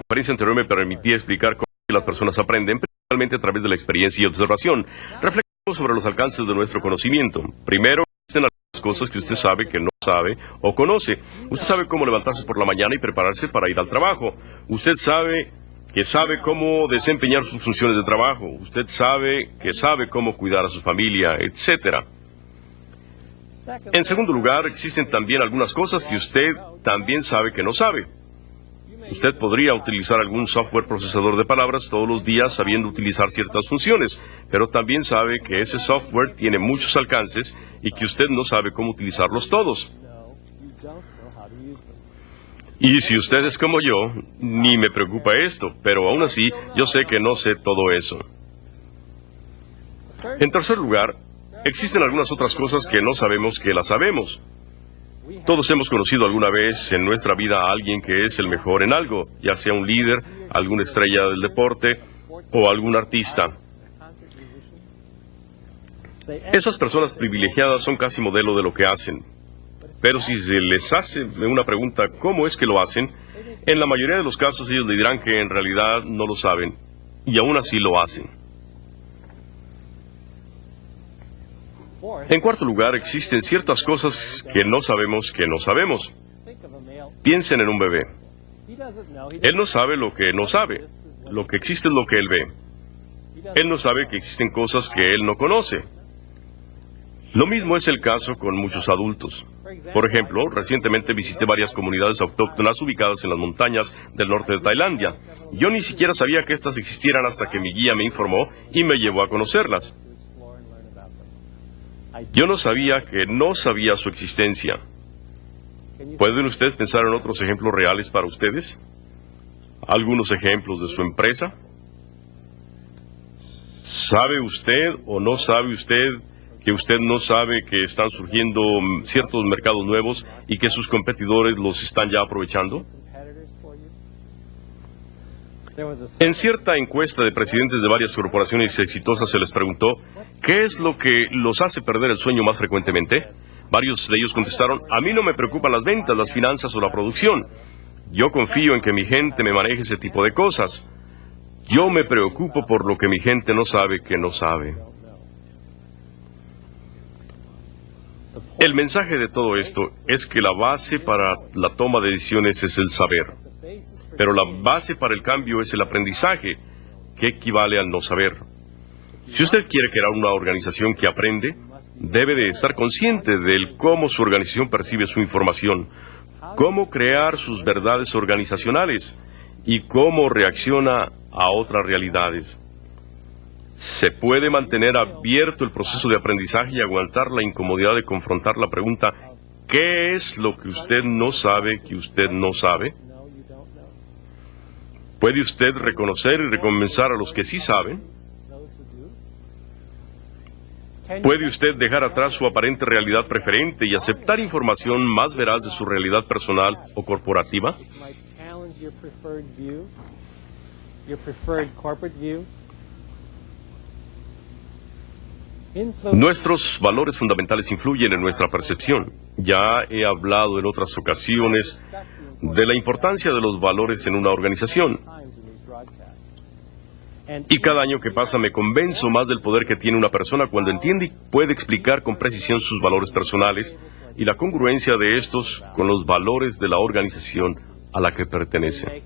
conferencia anterior me permití explicar cómo las personas aprenden, principalmente a través de la experiencia y observación. Reflexionemos sobre los alcances de nuestro conocimiento. Primero, existen algunas cosas que usted sabe que no sabe o conoce. Usted sabe cómo levantarse por la mañana y prepararse para ir al trabajo. Usted sabe que sabe cómo desempeñar sus funciones de trabajo. Usted sabe que sabe cómo cuidar a su familia, etc. En segundo lugar, existen también algunas cosas que usted también sabe que no sabe. Usted podría utilizar algún software procesador de palabras todos los días sabiendo utilizar ciertas funciones, pero también sabe que ese software tiene muchos alcances y que usted no sabe cómo utilizarlos todos. Y si usted es como yo, ni me preocupa esto, pero aún así yo sé que no sé todo eso. En tercer lugar, existen algunas otras cosas que no sabemos que las sabemos. Todos hemos conocido alguna vez en nuestra vida a alguien que es el mejor en algo, ya sea un líder, alguna estrella del deporte o algún artista. Esas personas privilegiadas son casi modelo de lo que hacen. Pero si se les hace una pregunta, ¿cómo es que lo hacen? En la mayoría de los casos ellos le dirán que en realidad no lo saben, y aún así lo hacen. En cuarto lugar, existen ciertas cosas que no sabemos que no sabemos. Piensen en un bebé. Él no sabe lo que no sabe. Lo que existe es lo que él ve. Él no sabe que existen cosas que él no conoce. Lo mismo es el caso con muchos adultos. Por ejemplo, recientemente visité varias comunidades autóctonas ubicadas en las montañas del norte de Tailandia. Yo ni siquiera sabía que estas existieran hasta que mi guía me informó y me llevó a conocerlas. Yo no sabía que no sabía su existencia. ¿Pueden ustedes pensar en otros ejemplos reales para ustedes? ¿Algunos ejemplos de su empresa? ¿Sabe usted o no sabe usted que usted no sabe que están surgiendo ciertos mercados nuevos y que sus competidores los están ya aprovechando? En cierta encuesta de presidentes de varias corporaciones exitosas se les preguntó, ¿qué es lo que los hace perder el sueño más frecuentemente? Varios de ellos contestaron, a mí no me preocupan las ventas, las finanzas o la producción. Yo confío en que mi gente me maneje ese tipo de cosas. Yo me preocupo por lo que mi gente no sabe que no sabe. El mensaje de todo esto es que la base para la toma de decisiones es el saber. Pero la base para el cambio es el aprendizaje, que equivale al no saber. Si usted quiere crear una organización que aprende, debe de estar consciente de cómo su organización percibe su información, cómo crear sus verdades organizacionales y cómo reacciona a otras realidades. Se puede mantener abierto el proceso de aprendizaje y aguantar la incomodidad de confrontar la pregunta, ¿qué es lo que usted no sabe que usted no sabe? ¿Puede usted reconocer y recompensar a los que sí saben? ¿Puede usted dejar atrás su aparente realidad preferente y aceptar información más veraz de su realidad personal o corporativa? Nuestros valores fundamentales influyen en nuestra percepción. Ya he hablado en otras ocasiones de la importancia de los valores en una organización. Y cada año que pasa me convenzo más del poder que tiene una persona cuando entiende y puede explicar con precisión sus valores personales y la congruencia de estos con los valores de la organización a la que pertenece.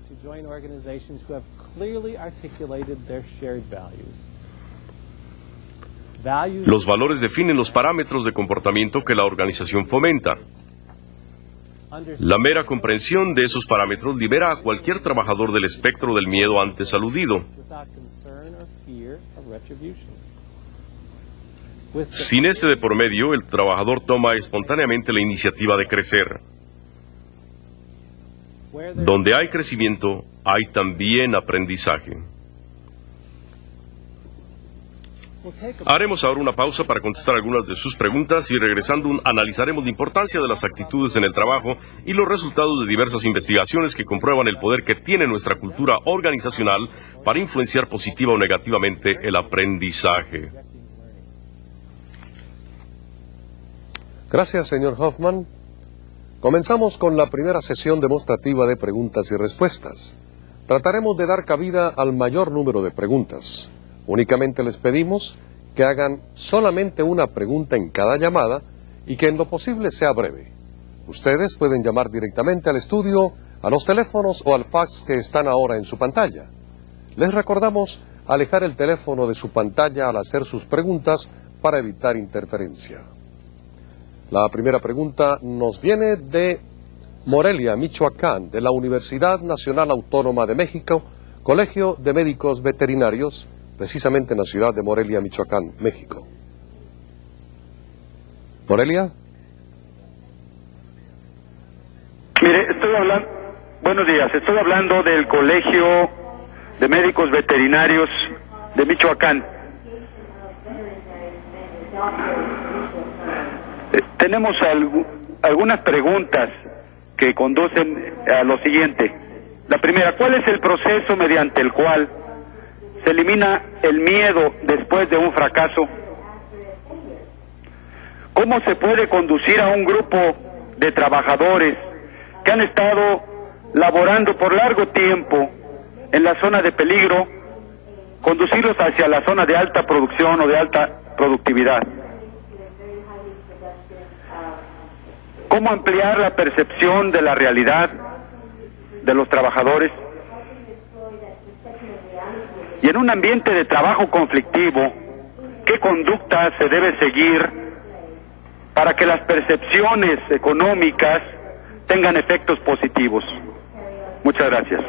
Los valores definen los parámetros de comportamiento que la organización fomenta. La mera comprensión de esos parámetros libera a cualquier trabajador del espectro del miedo antes aludido. Sin este de por medio, el trabajador toma espontáneamente la iniciativa de crecer. Donde hay crecimiento, hay también aprendizaje. Haremos ahora una pausa para contestar algunas de sus preguntas y regresando analizaremos la importancia de las actitudes en el trabajo y los resultados de diversas investigaciones que comprueban el poder que tiene nuestra cultura organizacional para influenciar positiva o negativamente el aprendizaje. Gracias, señor Hoffman. Comenzamos con la primera sesión demostrativa de preguntas y respuestas. Trataremos de dar cabida al mayor número de preguntas. Únicamente les pedimos que hagan solamente una pregunta en cada llamada y que en lo posible sea breve. Ustedes pueden llamar directamente al estudio, a los teléfonos o al fax que están ahora en su pantalla. Les recordamos alejar el teléfono de su pantalla al hacer sus preguntas para evitar interferencia. La primera pregunta nos viene de Morelia, Michoacán, de la Universidad Nacional Autónoma de México, Colegio de Médicos Veterinarios, precisamente en la ciudad de Morelia, Michoacán, México. Morelia. Mire, buenos días, estoy hablando del Colegio de Médicos Veterinarios de Michoacán. Tenemos algunas preguntas que conducen a lo siguiente. La primera, ¿cuál es el proceso mediante el cual se elimina el miedo después de un fracaso? ¿Cómo se puede conducir a un grupo de trabajadores que han estado laborando por largo tiempo en la zona de peligro, conducirlos hacia la zona de alta producción o de alta productividad? ¿Cómo ampliar la percepción de la realidad de los trabajadores? Y en un ambiente de trabajo conflictivo, ¿qué conducta se debe seguir para que las percepciones económicas tengan efectos positivos? Muchas gracias.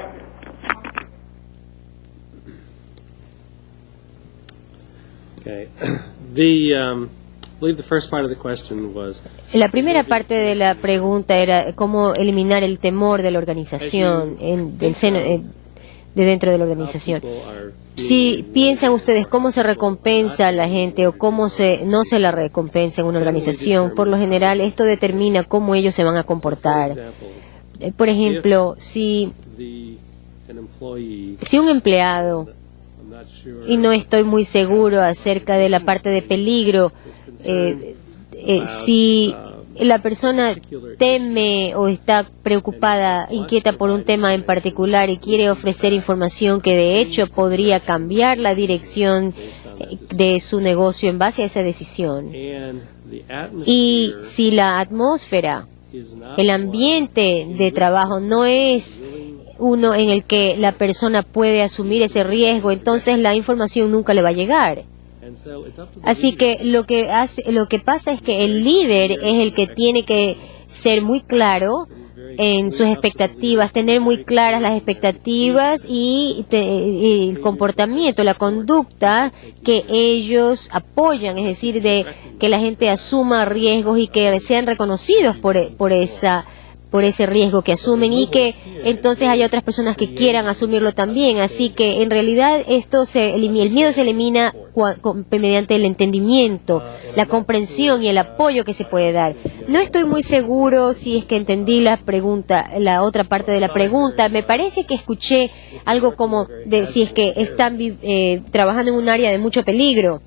Okay. La primera parte de la pregunta era cómo eliminar el temor de la organización, de dentro de la organización. Si piensan ustedes cómo se recompensa a la gente o cómo no se la recompensa en una organización, por lo general esto determina cómo ellos se van a comportar. Por ejemplo, si un empleado, y no estoy muy seguro acerca de la parte de peligro, si la persona teme o está preocupada, inquieta por un tema en particular y quiere ofrecer información que de hecho podría cambiar la dirección de su negocio en base a esa decisión. Y si la atmósfera, el ambiente de trabajo no es uno en el que la persona puede asumir ese riesgo, entonces la información nunca le va a llegar. Así que lo que pasa es que el líder es el que tiene que ser muy claro en sus expectativas, tener muy claras las expectativas y el comportamiento, la conducta que ellos apoyan, es decir, de que la gente asuma riesgos y que sean reconocidos por ese riesgo que asumen y que entonces haya otras personas que quieran asumirlo también. Así que en realidad el miedo se elimina mediante el entendimiento, la comprensión y el apoyo que se puede dar. No estoy muy seguro si es que entendí la otra parte de la pregunta. Me parece que escuché algo como de si es que están trabajando en un área de mucho peligro.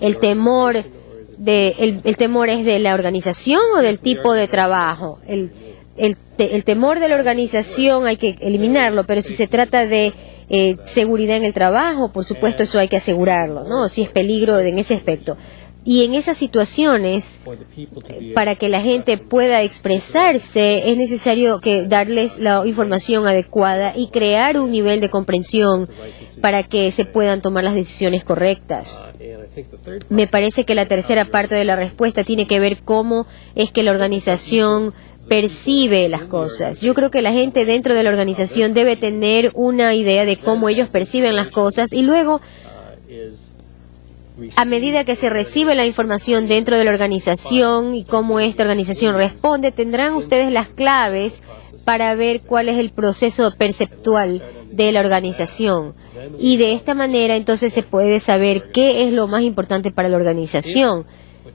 El temor es de la organización o del tipo de trabajo. El temor de la organización hay que eliminarlo, pero si se trata de seguridad en el trabajo, por supuesto eso hay que asegurarlo, ¿no? Si es peligro en ese aspecto. Y en esas situaciones, para que la gente pueda expresarse, es necesario darles la información adecuada y crear un nivel de comprensión para que se puedan tomar las decisiones correctas. Me parece que la tercera parte de la respuesta tiene que ver cómo es que la organización percibe las cosas. Yo creo que la gente dentro de la organización debe tener una idea de cómo ellos perciben las cosas y luego, a medida que se recibe la información dentro de la organización y cómo esta organización responde, tendrán ustedes las claves para ver cuál es el proceso perceptual de la organización. Y de esta manera entonces se puede saber qué es lo más importante para la organización.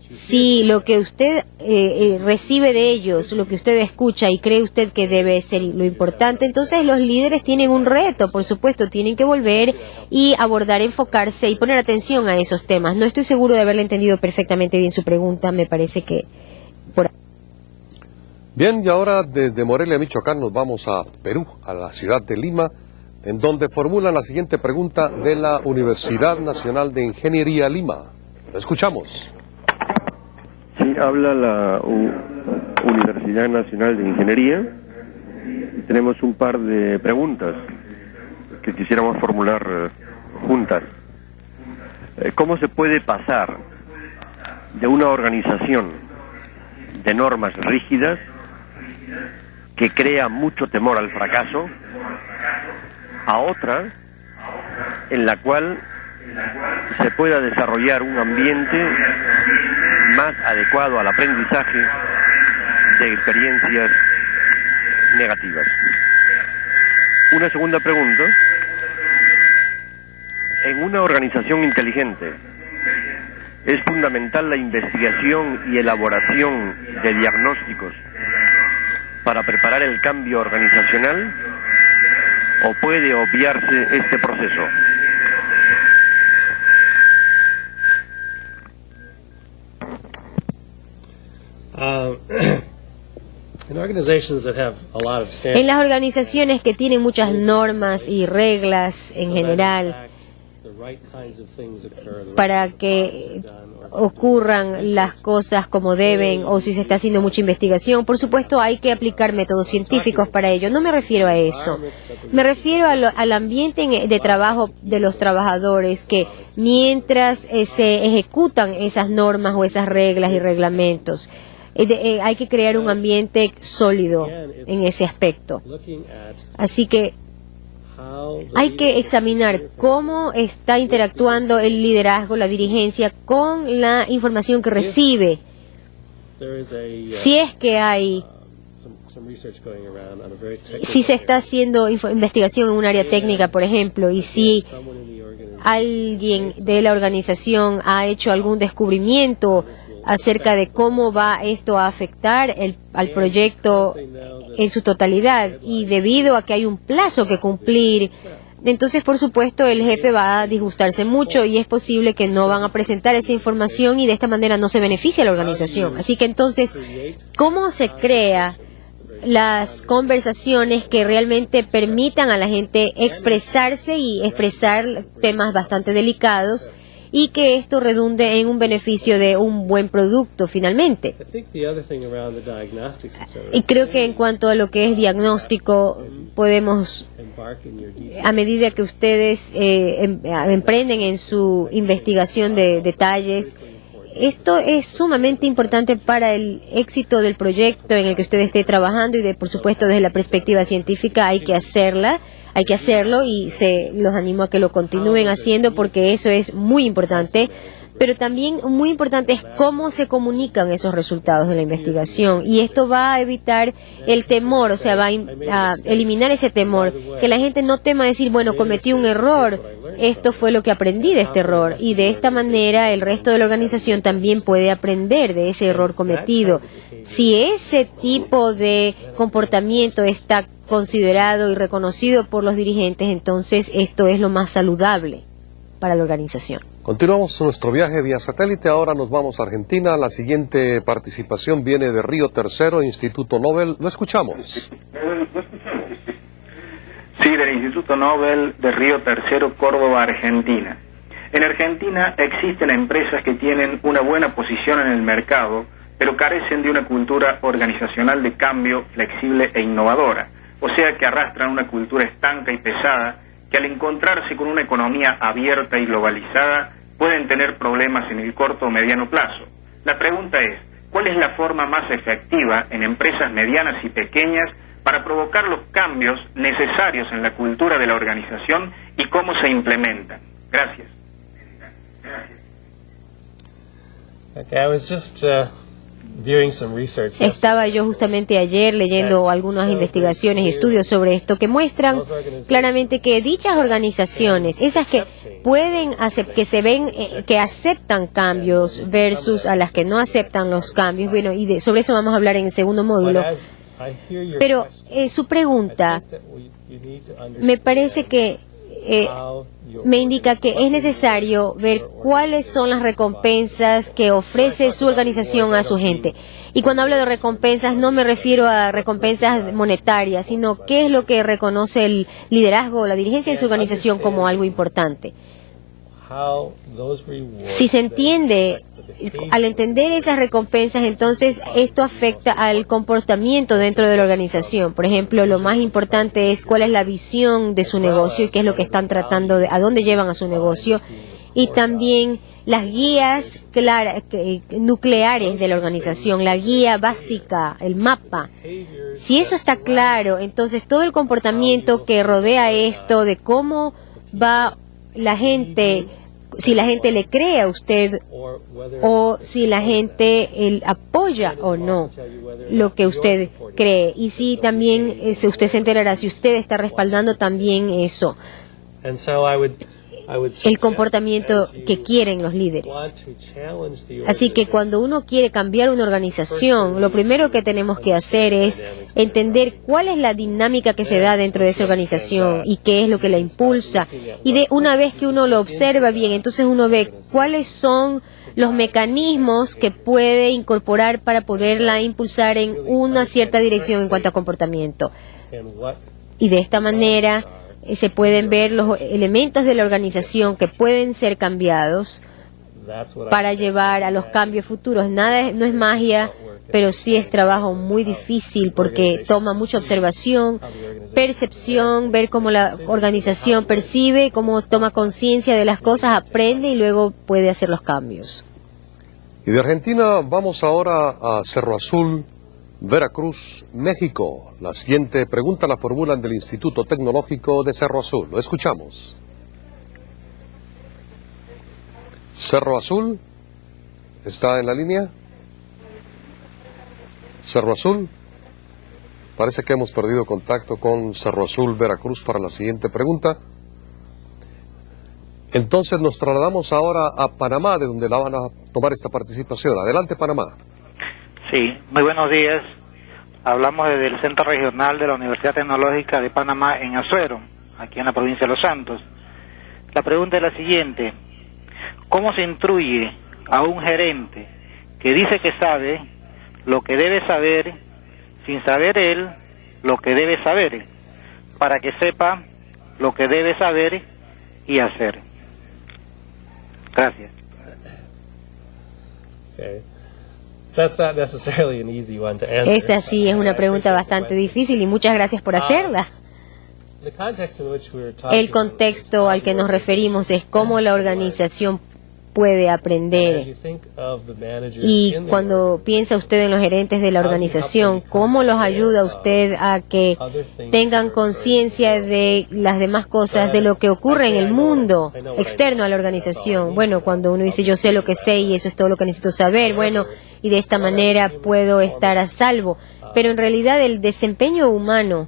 Si lo que usted recibe de ellos, lo que usted escucha y cree usted que debe ser lo importante, entonces los líderes tienen un reto, por supuesto, tienen que volver y abordar, enfocarse y poner atención a esos temas. No estoy seguro de haberle entendido perfectamente bien su pregunta, me parece que por... Bien, y ahora desde Morelia, Michoacán, nos vamos a Perú, a la ciudad de Lima, en donde formulan la siguiente pregunta de la Universidad Nacional de Ingeniería Lima. Lo escuchamos. Sí, habla la Universidad Nacional de Ingeniería. Tenemos un par de preguntas que quisiéramos formular juntas. ¿Cómo se puede pasar de una organización de normas rígidas que crea mucho temor al fracaso a otra en la cual se pueda desarrollar un ambiente más adecuado al aprendizaje de experiencias negativas? Una segunda pregunta: en una organización inteligente, ¿es fundamental la investigación y elaboración de diagnósticos para preparar el cambio organizacional o puede obviarse este proceso? En las organizaciones que tienen muchas normas y reglas en general para que ocurran las cosas como deben, o si se está haciendo mucha investigación, por supuesto hay que aplicar métodos científicos para ello. No me refiero a eso, me refiero al ambiente de trabajo de los trabajadores, que mientras se ejecutan esas normas o esas reglas y reglamentos, hay que crear un ambiente sólido en ese aspecto. Así que hay que examinar cómo está interactuando el liderazgo, la dirigencia, con la información que recibe. Si es que si se está haciendo investigación en un área técnica, por ejemplo, y si alguien de la organización ha hecho algún descubrimiento acerca de cómo va esto a afectar al proyecto en su totalidad, y debido a que hay un plazo que cumplir, entonces por supuesto el jefe va a disgustarse mucho y es posible que no van a presentar esa información y de esta manera no se beneficia a la organización. Así que entonces, ¿cómo se crea las conversaciones que realmente permitan a la gente expresarse y expresar temas bastante delicados, y que esto redunde en un beneficio de un buen producto finalmente? Y creo que en cuanto a lo que es diagnóstico, podemos, a medida que ustedes emprenden en su investigación de detalles, esto es sumamente importante para el éxito del proyecto en el que usted esté trabajando, y por supuesto desde la perspectiva científica hay que hacerlo, y los animo a que lo continúen haciendo porque eso es muy importante. Pero también muy importante es cómo se comunican esos resultados de la investigación, y esto va a evitar el temor, o sea, va a eliminar ese temor, que la gente no tema decir, bueno, cometí un error, esto fue lo que aprendí de este error, y de esta manera el resto de la organización también puede aprender de ese error cometido. Si ese tipo de comportamiento está considerado y reconocido por los dirigentes, entonces esto es lo más saludable para la organización. Continuamos nuestro viaje vía satélite. Ahora nos vamos a Argentina. La siguiente participación viene de Río Tercero, Instituto Nobel. Lo escuchamos. Sí, del Instituto Nobel de Río Tercero, Córdoba, Argentina. En Argentina existen empresas que tienen una buena posición en el mercado, pero carecen de una cultura organizacional de cambio flexible e innovadora. O sea que arrastran una cultura estanca y pesada, que al encontrarse con una economía abierta y globalizada pueden tener problemas en el corto o mediano plazo. La pregunta es, ¿cuál es la forma más efectiva en empresas medianas y pequeñas para provocar los cambios necesarios en la cultura de la organización y cómo se implementan? Gracias. Estaba yo justamente ayer leyendo algunas investigaciones y estudios sobre esto que muestran claramente que dichas organizaciones, esas que pueden que aceptan cambios versus a las que no aceptan los cambios, bueno, y sobre eso vamos a hablar en el segundo módulo. Pero su pregunta me parece que me indica que es necesario ver cuáles son las recompensas que ofrece su organización a su gente. Y cuando hablo de recompensas, no me refiero a recompensas monetarias, sino qué es lo que reconoce el liderazgo o la dirigencia de su organización como algo importante. Si se entiende, al entender esas recompensas, entonces esto afecta al comportamiento dentro de la organización. Por ejemplo, lo más importante es cuál es la visión de su negocio y qué es lo que están tratando de, a dónde llevan a su negocio. Y también las guías nucleares de la organización, la guía básica, el mapa. Si eso está claro, entonces todo el comportamiento que rodea esto, de cómo va la gente, si la gente le cree a usted o si la gente apoya o no lo que usted cree. Y si también usted se enterará si usted está respaldando también eso. El comportamiento que quieren los líderes. Así que cuando uno quiere cambiar una organización, lo primero que tenemos que hacer es entender cuál es la dinámica que se da dentro de esa organización y qué es lo que la impulsa. Y una vez que uno lo observa bien, entonces uno ve cuáles son los mecanismos que puede incorporar para poderla impulsar en una cierta dirección en cuanto a comportamiento. Y de esta manera se pueden ver los elementos de la organización que pueden ser cambiados para llevar a los cambios futuros. Nada, no es magia, pero sí es trabajo muy difícil porque toma mucha observación, percepción, ver cómo la organización percibe, cómo toma conciencia de las cosas, aprende y luego puede hacer los cambios. Y de Argentina vamos ahora a Cerro Azul, Veracruz, México. La siguiente pregunta la formulan del Instituto Tecnológico de Cerro Azul. Lo escuchamos. Cerro Azul, ¿está en la línea? Cerro Azul. Parece que hemos perdido contacto con Cerro Azul, Veracruz para la siguiente pregunta. Entonces nos trasladamos ahora a Panamá, de donde la van a tomar esta participación. Adelante, Panamá. Sí, muy buenos días. Hablamos desde el Centro Regional de la Universidad Tecnológica de Panamá en Azuero, aquí en la provincia de Los Santos. La pregunta es la siguiente: ¿cómo se instruye a un gerente que dice que sabe lo que debe saber sin saber él lo que debe saber, para que sepa lo que debe saber y hacer? Gracias. Okay. That's not necessarily an easy one to answer. Esta sí es una pregunta bastante difícil y muchas gracias por hacerla. The context in which we were talking El contexto al que nos referimos es cómo la organización puede aprender. Y cuando piensa usted en los gerentes de la organización, ¿cómo los ayuda usted a que tengan conciencia de las demás cosas, de lo que ocurre en el mundo externo a la organización? Bueno, cuando uno dice yo sé lo que sé y eso es todo lo que necesito saber, bueno, y de esta manera puedo estar a salvo. Pero en realidad el desempeño humano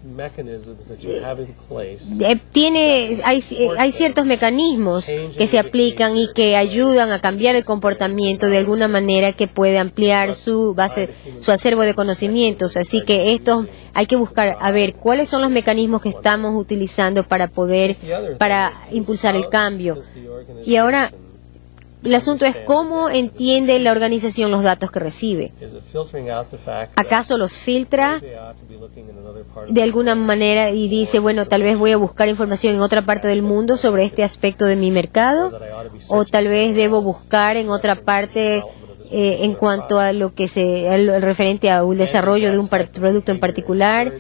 hay ciertos mecanismos que se aplican y que ayudan a cambiar el comportamiento de alguna manera que puede ampliar su acervo de conocimientos. Así que esto hay que buscar a ver cuáles son los mecanismos que estamos utilizando para impulsar el cambio. Y ahora el asunto es cómo entiende la organización los datos que recibe. ¿Acaso los filtra de alguna manera y dice, bueno, tal vez voy a buscar información en otra parte del mundo sobre este aspecto de mi mercado? O tal vez debo buscar en otra parte en cuanto a lo que al referente a un desarrollo de un producto en particular,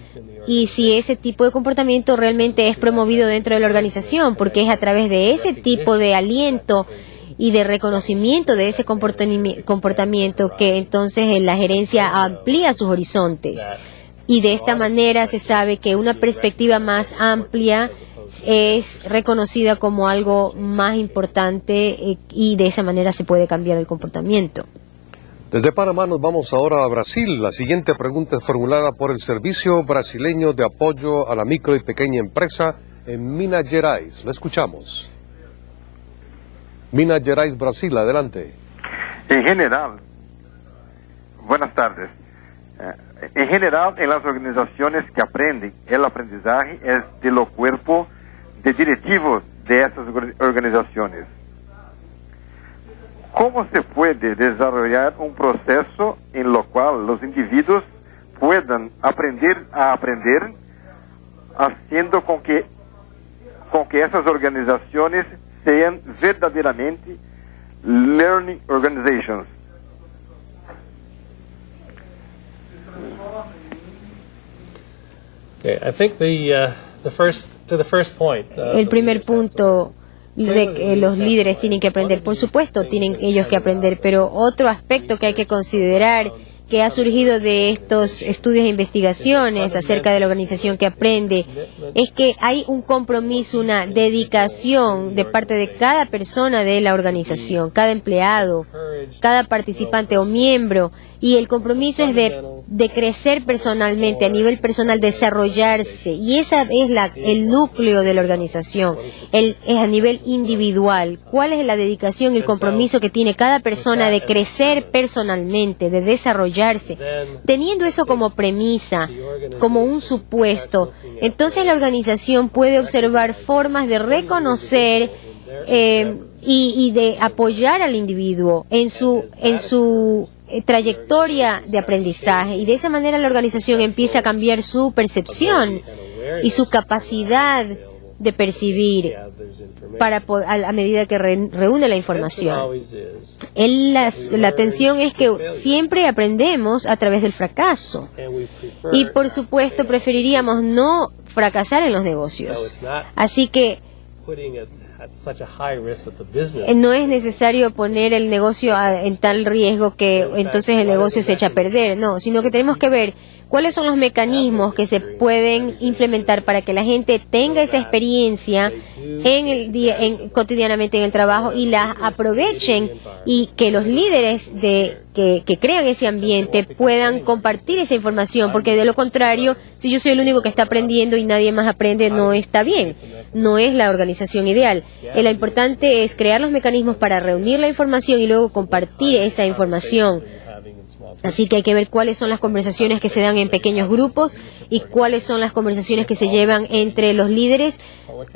y si ese tipo de comportamiento realmente es promovido dentro de la organización, porque es a través de ese tipo de aliento y de reconocimiento de ese comportamiento que entonces la gerencia amplía sus horizontes. Y de esta manera se sabe que una perspectiva más amplia es reconocida como algo más importante y de esa manera se puede cambiar el comportamiento. Desde Panamá nos vamos ahora a Brasil. La siguiente pregunta es formulada por el Servicio Brasileño de Apoyo a la Micro y Pequeña Empresa en Minas Gerais. Lo escuchamos. Minas Gerais, Brasil, adelante. En general, buenas tardes. En general, en las organizaciones que aprenden, el aprendizaje es de los cuerpos de directivos de esas organizaciones. ¿cómo se puede desarrollar un proceso en lo cual los individuos puedan aprender a aprender, haciendo con que esas organizaciones sean verdaderamente learning organizations? Okay, I think the first point. El primer punto de que los líderes tienen que aprender, por supuesto, tienen ellos que aprender, pero otro aspecto que hay que considerar que ha surgido de estos estudios e investigaciones acerca de la organización que aprende es que hay un compromiso, una dedicación de parte de cada persona de la organización, cada empleado, cada participante o miembro, y el compromiso es de crecer personalmente, a nivel personal, desarrollarse, y esa es el núcleo de la organización, es a nivel individual. ¿Cuál es la dedicación y el compromiso que tiene cada persona de crecer personalmente, de desarrollarse? Teniendo eso como premisa, como un supuesto, entonces la organización puede observar formas de reconocer y de apoyar al individuo en su trayectoria de aprendizaje, y de esa manera la organización empieza a cambiar su percepción y su capacidad de percibir a medida que reúne la información. La tensión es que siempre aprendemos a través del fracaso, y por supuesto preferiríamos no fracasar en los negocios. Así que no es necesario poner el negocio en tal riesgo que entonces el negocio se echa a perder, no, sino que tenemos que ver cuáles son los mecanismos que se pueden implementar para que la gente tenga esa experiencia cotidianamente en el trabajo y la aprovechen, y que los líderes que crean ese ambiente puedan compartir esa información, porque de lo contrario, si yo soy el único que está aprendiendo y nadie más aprende, no está bien. No es la organización ideal. Lo importante es crear los mecanismos para reunir la información y luego compartir esa información. Así que hay que ver cuáles son las conversaciones que se dan en pequeños grupos y cuáles son las conversaciones que se llevan entre los líderes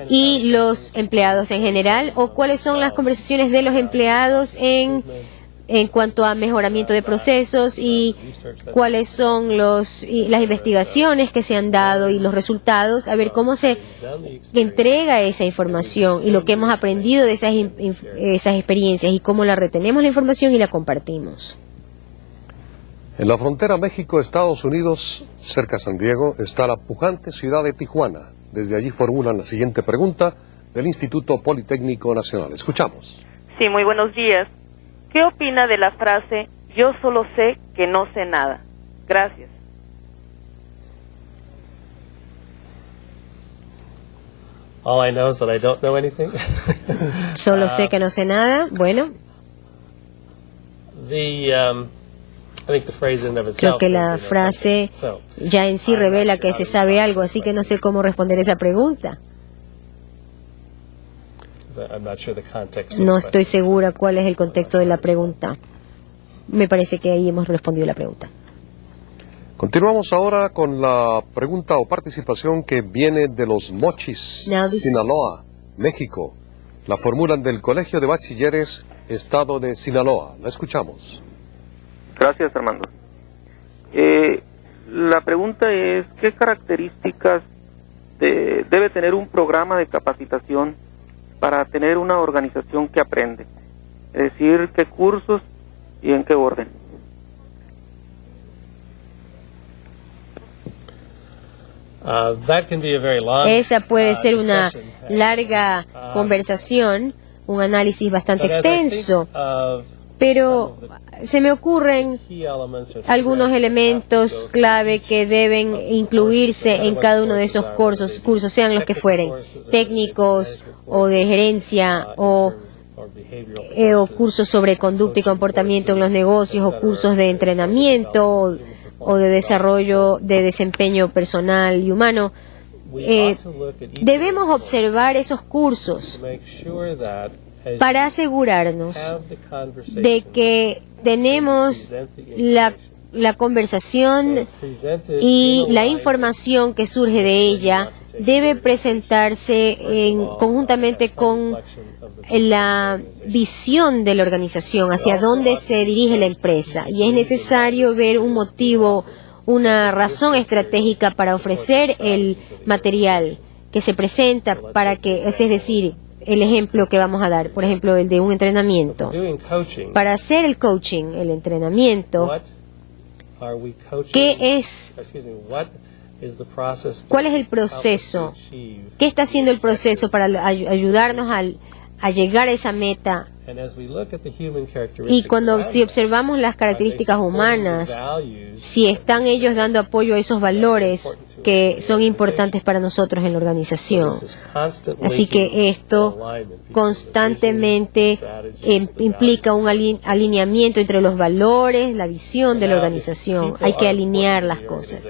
y los empleados en general, o cuáles son las conversaciones de los empleados en cuanto a mejoramiento de procesos, y cuáles son las investigaciones que se han dado y los resultados, a ver cómo se entrega esa información y lo que hemos aprendido de esas experiencias y cómo la retenemos la información y la compartimos. En la frontera México-Estados Unidos, cerca de San Diego, está la pujante ciudad de Tijuana. Desde allí formulan la siguiente pregunta del Instituto Politécnico Nacional. Escuchamos. Sí, muy buenos días. ¿Qué opina de la frase, yo solo sé que no sé nada? Gracias. All I know is that I don't know anything. Solo sé que no sé nada. Bueno. Creo que la frase ya en sí revela que se sabe algo, así que no sé cómo responder esa pregunta. No estoy segura cuál es el contexto de la pregunta. Me parece que ahí hemos respondido la pregunta. Continuamos ahora con la pregunta o participación que viene de Los Mochis, Sinaloa, México. La formulan del Colegio de Bachilleres, Estado de Sinaloa. La escuchamos. Gracias, Armando. La pregunta es, ¿qué características debe tener un programa de capacitación para tener una organización que aprende? Es decir, ¿qué cursos y en qué orden? Esa puede ser una larga conversación, un análisis bastante extenso, pero se me ocurren algunos elementos clave que deben incluirse en cada uno de esos cursos, sean los que fueren, técnicos o de gerencia o cursos sobre conducta y comportamiento en los negocios, o cursos de entrenamiento o de desarrollo de desempeño personal y humano. Debemos observar esos cursos para asegurarnos de que tenemos la conversación y la información que surge de ella debe presentarse conjuntamente con la visión de la organización, hacia dónde se dirige la empresa. Y es necesario ver un motivo, una razón estratégica para ofrecer el material que se presenta para que, es decir, el ejemplo que vamos a dar, por ejemplo, el de un entrenamiento. Para hacer el coaching, el entrenamiento, ¿cuál es el proceso? ¿Qué está haciendo el proceso para ayudarnos a llegar a esa meta? Y si observamos las características humanas, si están ellos dando apoyo a esos valores que son importantes para nosotros en la organización. Así que esto constantemente implica un alineamiento entre los valores, la visión de la organización. Hay que alinear las cosas.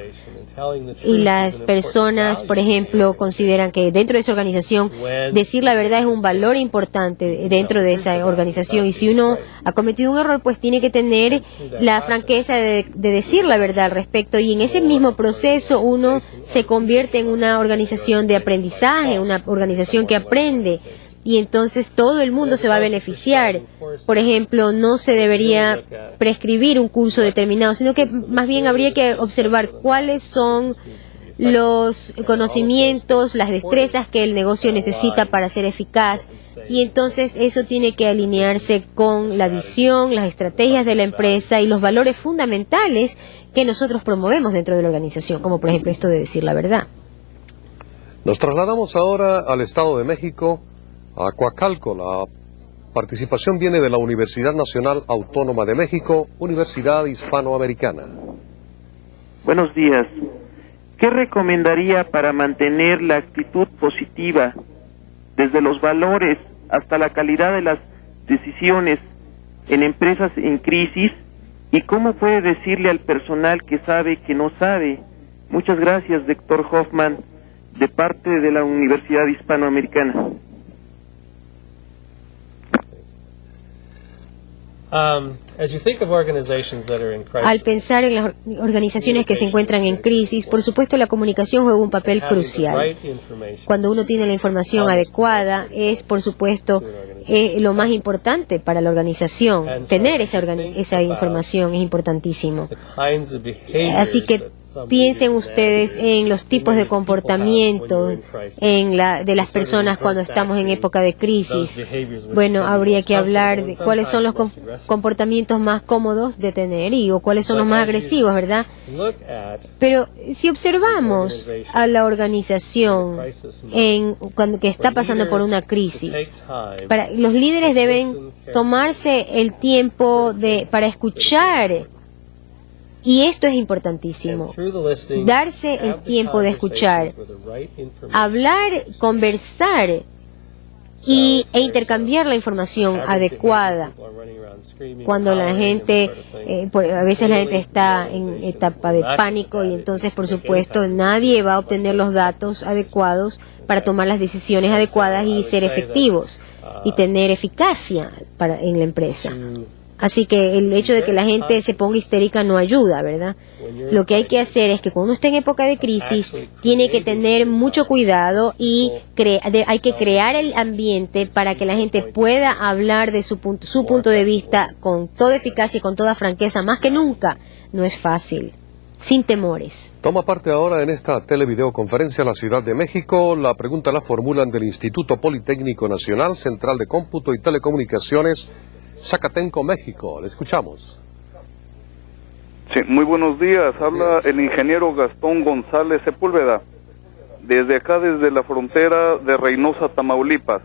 Y las personas, por ejemplo, consideran que dentro de esa organización decir la verdad es un valor importante dentro de esa organización, y si uno ha cometido un error, pues tiene que tener la franqueza de decir la verdad al respecto, y en ese mismo proceso uno se convierte en una organización de aprendizaje, una organización que aprende, y entonces todo el mundo se va a beneficiar. Por ejemplo, no se debería prescribir un curso determinado, sino que más bien habría que observar cuáles son los conocimientos, las destrezas que el negocio necesita para ser eficaz, y entonces eso tiene que alinearse con la visión, las estrategias de la empresa y los valores fundamentales que nosotros promovemos dentro de la organización, como por ejemplo esto de decir la verdad. Nos trasladamos ahora al Estado de México, a Coacalco. La participación viene de la Universidad Nacional Autónoma de México, Universidad Hispanoamericana. Buenos días. ¿Qué recomendaría para mantener la actitud positiva desde los valores hasta la calidad de las decisiones en empresas en crisis? ¿Y cómo puede decirle al personal que sabe que no sabe? Muchas gracias, Dr. Hoffman, de parte de la Universidad Hispanoamericana. Al pensar en las organizaciones que se encuentran en crisis, por supuesto la comunicación juega un papel crucial. Cuando uno tiene la información adecuada, es por supuesto lo más importante para la organización. Tener esa información es importantísimo. Así que piensen ustedes en los tipos de comportamiento de las personas cuando estamos en época de crisis. Bueno, habría que hablar de cuáles son los comportamientos más cómodos de tener o cuáles son los más agresivos, ¿verdad? Pero si observamos a la organización que está pasando por una crisis, los líderes deben tomarse el tiempo para escuchar. Y esto es importantísimo, darse el tiempo de escuchar, hablar, conversar e intercambiar la información adecuada. Cuando la gente, a veces la gente está en etapa de pánico y entonces, por supuesto, nadie va a obtener los datos adecuados para tomar las decisiones adecuadas y ser efectivos y tener eficacia en la empresa. Así que el hecho de que la gente se ponga histérica no ayuda, ¿verdad? Lo que hay que hacer es que cuando uno está en época de crisis, tiene que tener mucho cuidado y hay que crear el ambiente para que la gente pueda hablar de su punto de vista con toda eficacia y con toda franqueza, más que nunca. No es fácil, sin temores. Toma parte ahora en esta televideoconferencia la Ciudad de México. La pregunta la formulan del Instituto Politécnico Nacional, Central de Cómputo y Telecomunicaciones, Zacatenco, México. Le escuchamos. Sí, muy buenos días. Habla el ingeniero Gastón González Sepúlveda, desde acá, desde la frontera de Reynosa, Tamaulipas,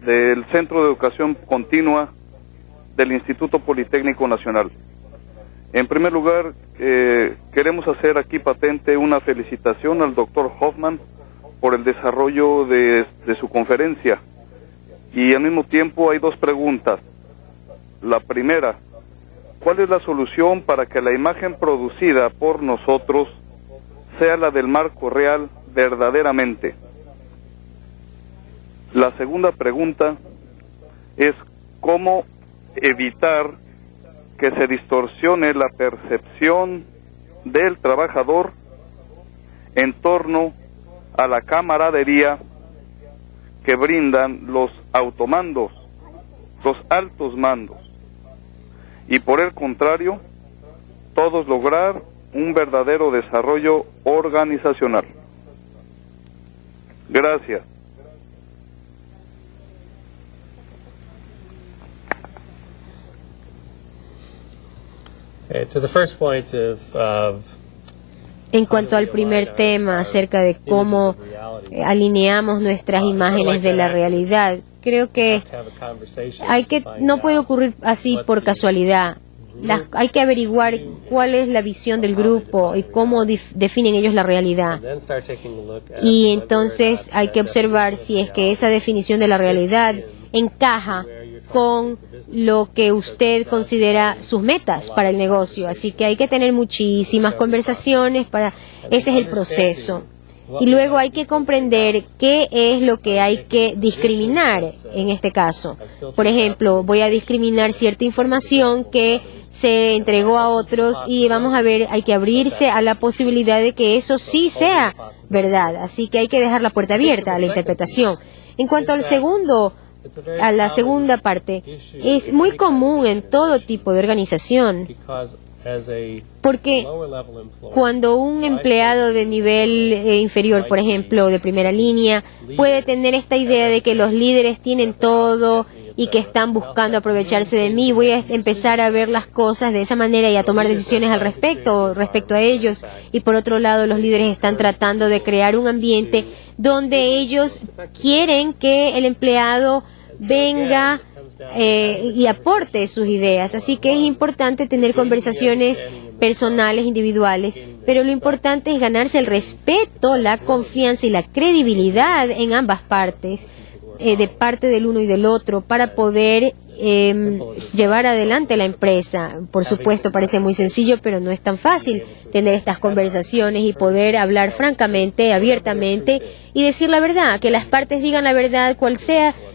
del Centro de Educación Continua del Instituto Politécnico Nacional. En primer lugar, queremos hacer aquí patente una felicitación al doctor Hoffman por el desarrollo de su conferencia. Y al mismo tiempo hay dos preguntas. La primera, ¿cuál es la solución para que la imagen producida por nosotros sea la del marco real verdaderamente? La segunda pregunta es cómo evitar que se distorsione la percepción del trabajador en torno a la camaradería que brindan los automandos, los altos mandos, y por el contrario, todos lograr un verdadero desarrollo organizacional. Gracias. To the first point of En cuanto al primer tema acerca de cómo alineamos nuestras imágenes de la realidad, creo que no puede ocurrir así por casualidad. Hay que averiguar cuál es la visión del grupo y cómo definen ellos la realidad. Y entonces hay que observar si es que esa definición de la realidad encaja con lo que usted considera sus metas para el negocio. Así que hay que tener muchísimas conversaciones ese es el proceso. Y luego hay que comprender qué es lo que hay que discriminar en este caso. Por ejemplo, voy a discriminar cierta información que se entregó a otros y vamos a ver, hay que abrirse a la posibilidad de que eso sí sea verdad. Así que hay que dejar la puerta abierta a la interpretación. En cuanto a la segunda parte, es muy común en todo tipo de organización, porque cuando un empleado de nivel inferior, por ejemplo, de primera línea, puede tener esta idea de que los líderes tienen todo y que están buscando aprovecharse de mí, voy a empezar a ver las cosas de esa manera y a tomar decisiones al respecto a ellos. Y por otro lado, los líderes están tratando de crear un ambiente donde ellos quieren que el empleado venga y aporte sus ideas. Así que es importante tener conversaciones personales, individuales, pero lo importante es ganarse el respeto, la confianza y la credibilidad en ambas partes, de parte del uno y del otro, para poder llevar adelante la empresa. Por supuesto, parece muy sencillo, pero no es tan fácil tener estas conversaciones y poder hablar francamente, abiertamente y decir la verdad, que las partes digan la verdad,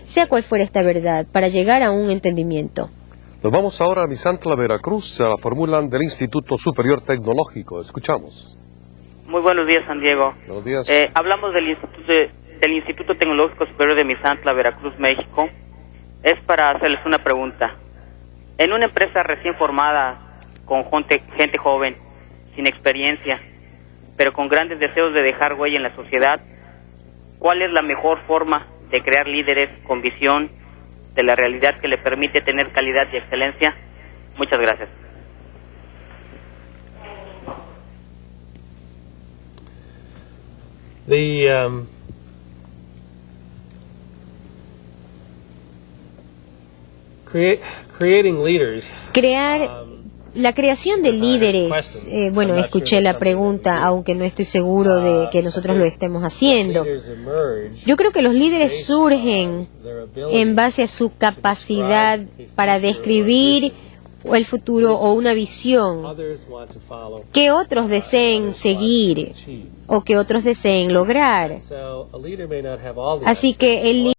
sea cual fuera esta verdad, para llegar a un entendimiento. Nos vamos ahora a Misantla, Veracruz. Se la formulan del Instituto Superior Tecnológico. Escuchamos. Muy buenos días, San Diego. Buenos días. Hablamos del Instituto Tecnológico Superior de Misantla, Veracruz, México. Es para hacerles una pregunta. En una empresa recién formada, con gente joven, sin experiencia, pero con grandes deseos de dejar huella en la sociedad, ¿cuál es la mejor forma de crear líderes con visión de la realidad que le permite tener calidad y excelencia? Muchas gracias. La creación de líderes, bueno, escuché la pregunta, aunque no estoy seguro de que nosotros lo estemos haciendo. Yo creo que los líderes surgen en base a su capacidad para describir el futuro o una visión que otros deseen seguir o que otros deseen lograr. Así que el